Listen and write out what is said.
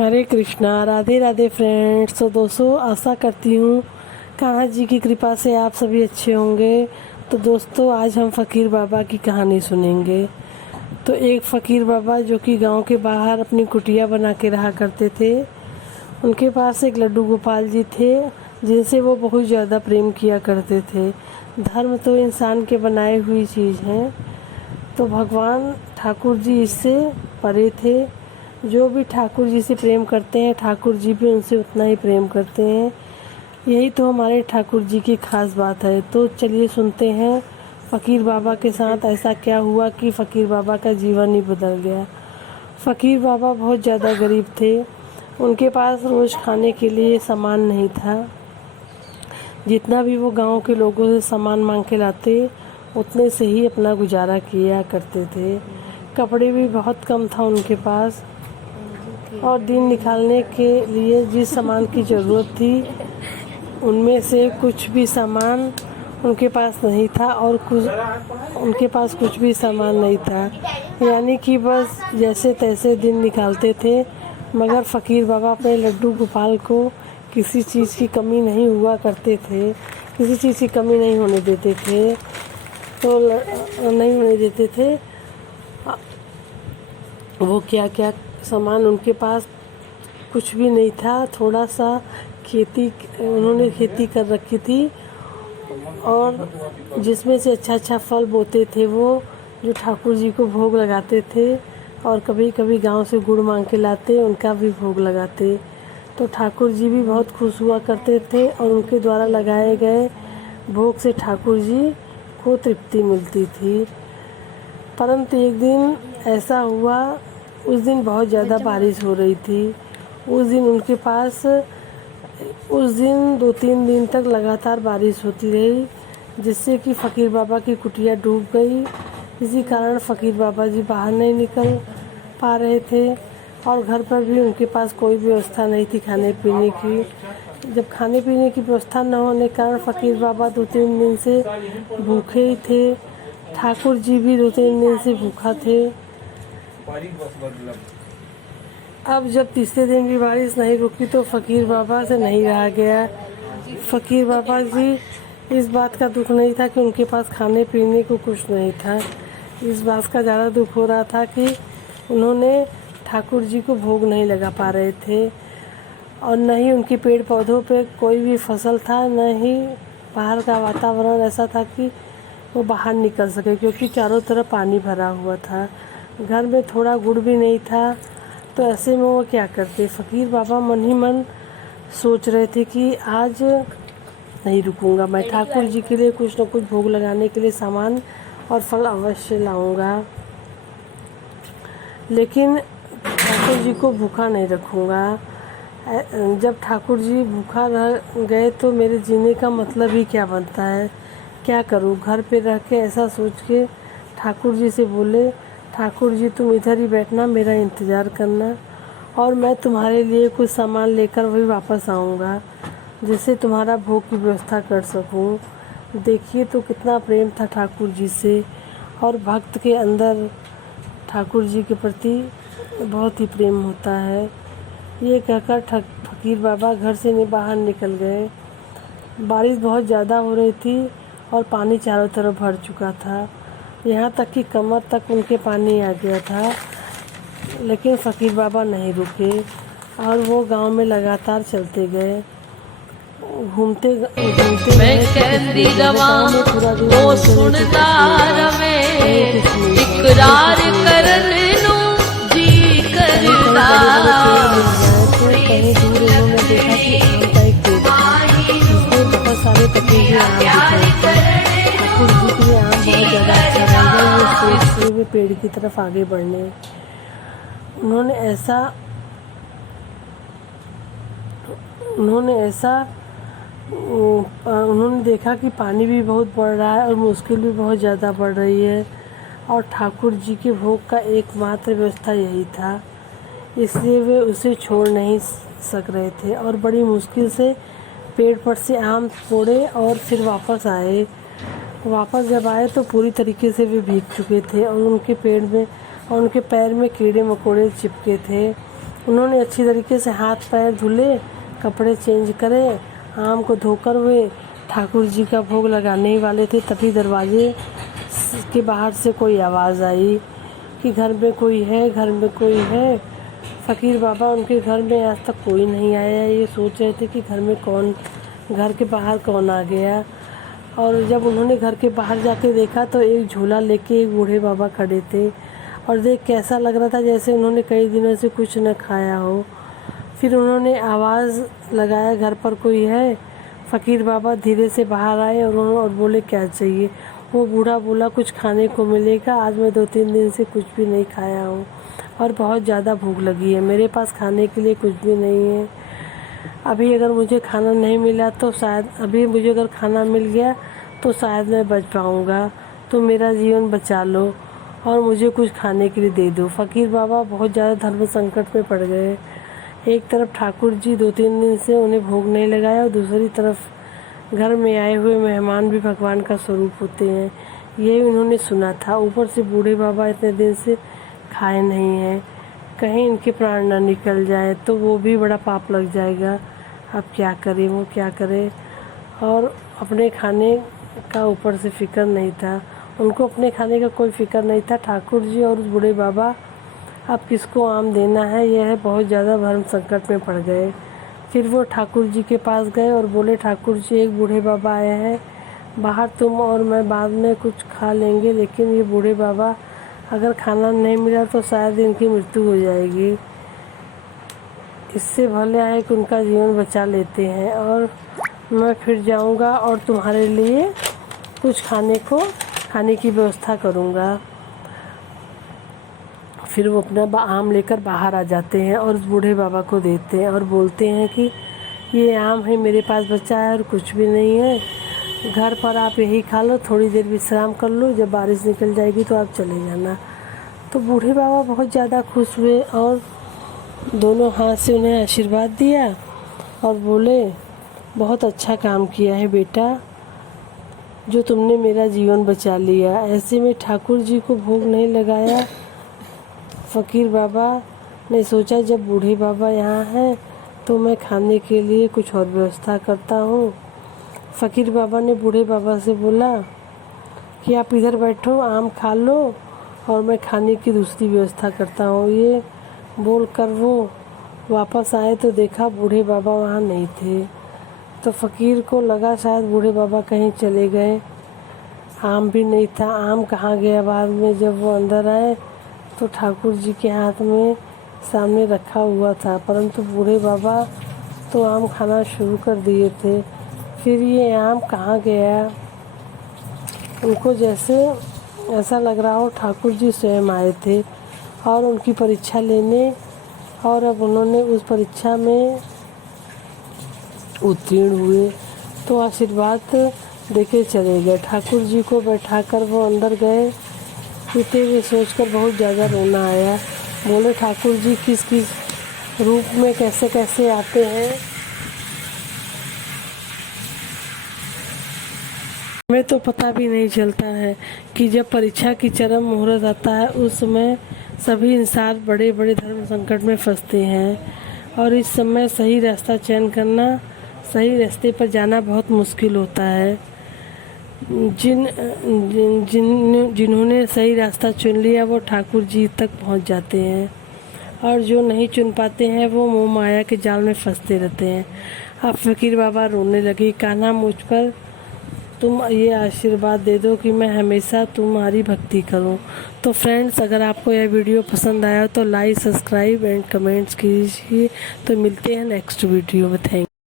हरे Krishna, Radhe Radhe friends. तो दोस्तों, आशा करती हूँ कान्हा जी की कृपा से आप सभी अच्छे होंगे। तो दोस्तों, आज हम फ़कीर बाबा की कहानी सुनेंगे। तो एक फ़कीर बाबा जो कि गांव के बाहर अपनी कुटिया बना के रहा करते थे, उनके पास एक लड्डू गोपाल जी थे जिनसे वो बहुत ज़्यादा प्रेम किया करते थे। धर्म तो इंसान के बनाए हुई चीज़ हैं, तो भगवान ठाकुर जी इससे परे थे। जो भी ठाकुर जी से प्रेम करते हैं, ठाकुर जी भी उनसे उतना ही प्रेम करते हैं। यही तो हमारे ठाकुर जी की खास बात है। तो चलिए सुनते हैं फ़कीर बाबा के साथ ऐसा क्या हुआ कि फ़कीर बाबा का जीवन ही बदल गया। फ़कीर बाबा बहुत ज़्यादा गरीब थे। उनके पास रोज़ खाने के लिए सामान नहीं था। जितना भी वो गांव के लोगों से सामान मांग के लाते, उतने से ही अपना गुजारा किया करते थे। कपड़े भी बहुत कम था उनके पास, और दिन निकालने के लिए जिस सामान की ज़रूरत थी उनमें से कुछ भी सामान उनके पास नहीं था, और उनके पास कुछ भी सामान नहीं था। यानी कि बस जैसे तैसे दिन निकालते थे। मगर फ़कीर बाबा अपने लड्डू गोपाल को किसी चीज़ की कमी नहीं हुआ करते थे, किसी चीज़ की कमी नहीं होने देते थे। तो नहीं होने देते थे। वो क्या क्या सामान उनके पास कुछ भी नहीं था। थोड़ा सा उन्होंने खेती कर रखी थी, और जिसमें से अच्छा अच्छा फल बोते थे वो, जो ठाकुर जी को भोग लगाते थे। और कभी कभी गांव से गुड़ मांग के लाते, उनका भी भोग लगाते। तो ठाकुर जी भी बहुत खुश हुआ करते थे, और उनके द्वारा लगाए गए भोग से ठाकुर जी को तृप्ति मिलती थी। परंतु एक दिन ऐसा हुआ, उस दिन बहुत ज़्यादा बारिश हो रही थी। उस दिन 2-3 दिन तक लगातार बारिश होती रही, जिससे कि फ़कीर बाबा की कुटिया डूब गई। इसी कारण फ़कीर बाबा जी बाहर नहीं निकल पा रहे थे, और घर पर भी उनके पास कोई व्यवस्था नहीं थी खाने पीने की। जब खाने पीने की व्यवस्था न होने के कारण फ़कीर बाबा 2-3 दिन से भूखे ही थे। ठाकुर जी भी 2-3 दिन से भूखा थे। अब जब तीसरे दिन भी बारिश नहीं रुकी तो फ़कीर बाबा से नहीं रहा गया। फ़कीर बाबा जी इस बात का दुख नहीं था कि उनके पास खाने पीने को कुछ नहीं था। इस बात का ज़्यादा दुख हो रहा था कि उन्होंने ठाकुर जी को भोग नहीं लगा पा रहे थे, और न ही उनके पेड़ पौधों पे कोई भी फसल था, न ही बाहर का वातावरण ऐसा था कि वो बाहर निकल सके, क्योंकि चारों तरफ पानी भरा हुआ था। घर में थोड़ा गुड़ भी नहीं था। तो ऐसे में वो क्या करते। फ़कीर बाबा मन ही मन सोच रहे थे कि आज नहीं रुकूंगा, मैं ठाकुर जी के लिए कुछ न कुछ भोग लगाने के लिए सामान और फल अवश्य लाऊंगा, लेकिन ठाकुर जी को भूखा नहीं रखूंगा। जब ठाकुर जी भूखा रह गए तो मेरे जीने का मतलब ही क्या बनता है। क्या करूं। घर पे रह के ऐसा सोच के ठाकुर जी से बोले, ठाकुर जी तुम इधर ही बैठना, मेरा इंतज़ार करना, और मैं तुम्हारे लिए कुछ सामान लेकर वही वापस आऊँगा, जिससे तुम्हारा भोग की व्यवस्था कर सकूँ। देखिए तो कितना प्रेम था ठाकुर जी से, और भक्त के अंदर ठाकुर जी के प्रति बहुत ही प्रेम होता है। ये कहकर फ़कीर बाबा घर से बाहर निकल गए। बारिश बहुत ज़्यादा हो रही थी, और पानी चारों तरफ भर चुका था, यहाँ तक कि कमर तक उनके पानी आ गया था। लेकिन फ़कीर बाबा नहीं रुके, और वो गांव में लगातार चलते गए, घूमते घूमते कहीं दूर उन्होंने देखा कि आम का एक पेड़ था, जिसमें बहुत सारे पके हुए आम दिख रहे थे। ठाकुर जी के लिए आम बहुत ज़्यादा अच्छा लगा। वो सोचते हुए पेड़ की तरफ आगे बढ़ने, उन्होंने देखा कि पानी भी बहुत बढ़ रहा है, और मुश्किल भी बहुत ज़्यादा बढ़ रही है, और ठाकुर जी के भोग का एकमात्र व्यवस्था यही था। इसलिए वे उसे छोड़ नहीं सक रहे थे, और बड़ी मुश्किल से पेड़ पर से आम तोड़े और फिर वापस आए। वापस जब आए तो पूरी तरीके से वे भीग चुके थे, और उनके पैर में कीड़े मकोड़े चिपके थे। उन्होंने अच्छी तरीके से हाथ पैर धुले, कपड़े चेंज करे, आम को धोकर वे ठाकुर जी का भोग लगाने ही वाले थे। तभी दरवाजे के बाहर से कोई आवाज़ आई कि घर में कोई है, घर में कोई है। फ़कीर बाबा उनके घर में आज तक कोई नहीं आया। ये सोच रहे थे कि घर के बाहर कौन आ गया। और जब उन्होंने घर के बाहर जाके देखा तो एक झोला लेके एक बूढ़े बाबा खड़े थे और देख कैसा लग रहा था जैसे उन्होंने कई दिनों से कुछ न खाया हो। फिर उन्होंने आवाज़ लगाया, घर पर कोई है। फ़कीर बाबा धीरे से बाहर आए और बोले, क्या चाहिए? वो बूढ़ा बोला, कुछ खाने को मिलेगा? आज मैं 2-3 दिन से कुछ भी नहीं खाया हूँ और बहुत ज़्यादा भूख लगी है। मेरे पास खाने के लिए कुछ भी नहीं है। अभी अगर मुझे खाना नहीं मिला तो अगर खाना मिल गया तो शायद मैं बच पाऊँगा। तो मेरा जीवन बचा लो और मुझे कुछ खाने के लिए दे दो। फ़कीर बाबा बहुत ज़्यादा धर्म संकट में पड़ गए। एक तरफ ठाकुर जी 2-3 दिन से उन्हें भोग नहीं लगाया और दूसरी तरफ घर में आए हुए मेहमान भी भगवान का स्वरूप होते हैं, ये उन्होंने सुना था। ऊपर से बूढ़े बाबा इतने दिन से खाए नहीं हैं, कहीं इनके प्राण ना निकल जाए तो वो भी बड़ा पाप लग जाएगा। अब क्या करे, वो क्या करे। और अपने खाने का ऊपर से फिक्र नहीं था, उनको अपने खाने का कोई फिक्र नहीं था। ठाकुर जी और उस बूढ़े बाबा अब किसको आम देना है, यह बहुत ज़्यादा धर्म संकट में पड़ गए। फिर वो ठाकुर जी के पास गए और बोले, ठाकुर जी, एक बूढ़े बाबा आए हैं बाहर, तुम और मैं बाद में कुछ खा लेंगे, लेकिन ये बूढ़े बाबा अगर खाना नहीं मिला तो शायद इनकी मृत्यु हो जाएगी। इससे भले है कि उनका जीवन बचा लेते हैं और मैं फिर जाऊंगा और तुम्हारे लिए कुछ खाने की व्यवस्था करूंगा। फिर वो अपना आम लेकर बाहर आ जाते हैं और उस बूढ़े बाबा को देते हैं और बोलते हैं कि ये आम है, मेरे पास बचा है और कुछ भी नहीं है, घर पर आप यही खा लो, थोड़ी देर विश्राम कर लो, जब बारिश निकल जाएगी तो आप चले जाना। तो बूढ़े बाबा बहुत ज़्यादा खुश हुए और दोनों हाथ से उन्हें आशीर्वाद दिया और बोले, बहुत अच्छा काम किया है बेटा, जो तुमने मेरा जीवन बचा लिया। ऐसे में ठाकुर जी को भोग नहीं लगाया। फ़कीर बाबा ने सोचा, जब बूढ़े बाबा यहाँ हैं तो मैं खाने के लिए कुछ और व्यवस्था करता हूँ। फ़कीर बाबा ने बूढ़े बाबा से बोला कि आप इधर बैठो, आम खा लो और मैं खाने की दूसरी व्यवस्था करता हूँ। ये बोलकर वो वापस आए तो देखा बूढ़े बाबा वहाँ नहीं थे। तो फ़कीर को लगा शायद बूढ़े बाबा कहीं चले गए। आम भी नहीं था, आम कहाँ गया। बाद में जब वो अंदर आए तो ठाकुर जी के हाथ में सामने रखा हुआ था, परंतु बूढ़े बाबा तो आम खाना शुरू कर दिए थे। फिर ये आम कहाँ गया, उनको जैसे ऐसा लग रहा हो ठाकुर जी स्वयं आए थे और उनकी परीक्षा लेने, और अब उन्होंने उस परीक्षा में उत्तीर्ण हुए तो आशीर्वाद देके चले गए। ठाकुर जी को बैठाकर वो अंदर गए। पीते हुए सोचकर बहुत ज़्यादा रोना आया। बोले, ठाकुर जी किस किस रूप में कैसे कैसे आते हैं, हमें तो पता भी नहीं चलता है कि जब परीक्षा की चरम मुहूर्त आता है उस समय सभी इंसान बड़े बड़े धर्म संकट में फंसते हैं और इस समय सही रास्ता चयन करना, सही रास्ते पर जाना बहुत मुश्किल होता है। जिन्होंने सही रास्ता चुन लिया वो ठाकुर जी तक पहुंच जाते हैं और जो नहीं चुन पाते हैं वो मोह माया के जाल में फंसते रहते हैं। अब फ़कीर बाबा रोने लगी, कान्हा मुझ पर तुम ये आशीर्वाद दे दो कि मैं हमेशा तुम्हारी भक्ति करूं। तो फ्रेंड्स, अगर आपको यह वीडियो पसंद आया तो लाइक, सब्सक्राइब एंड कमेंट्स कीजिए। तो मिलते हैं नेक्स्ट वीडियो में। थैंक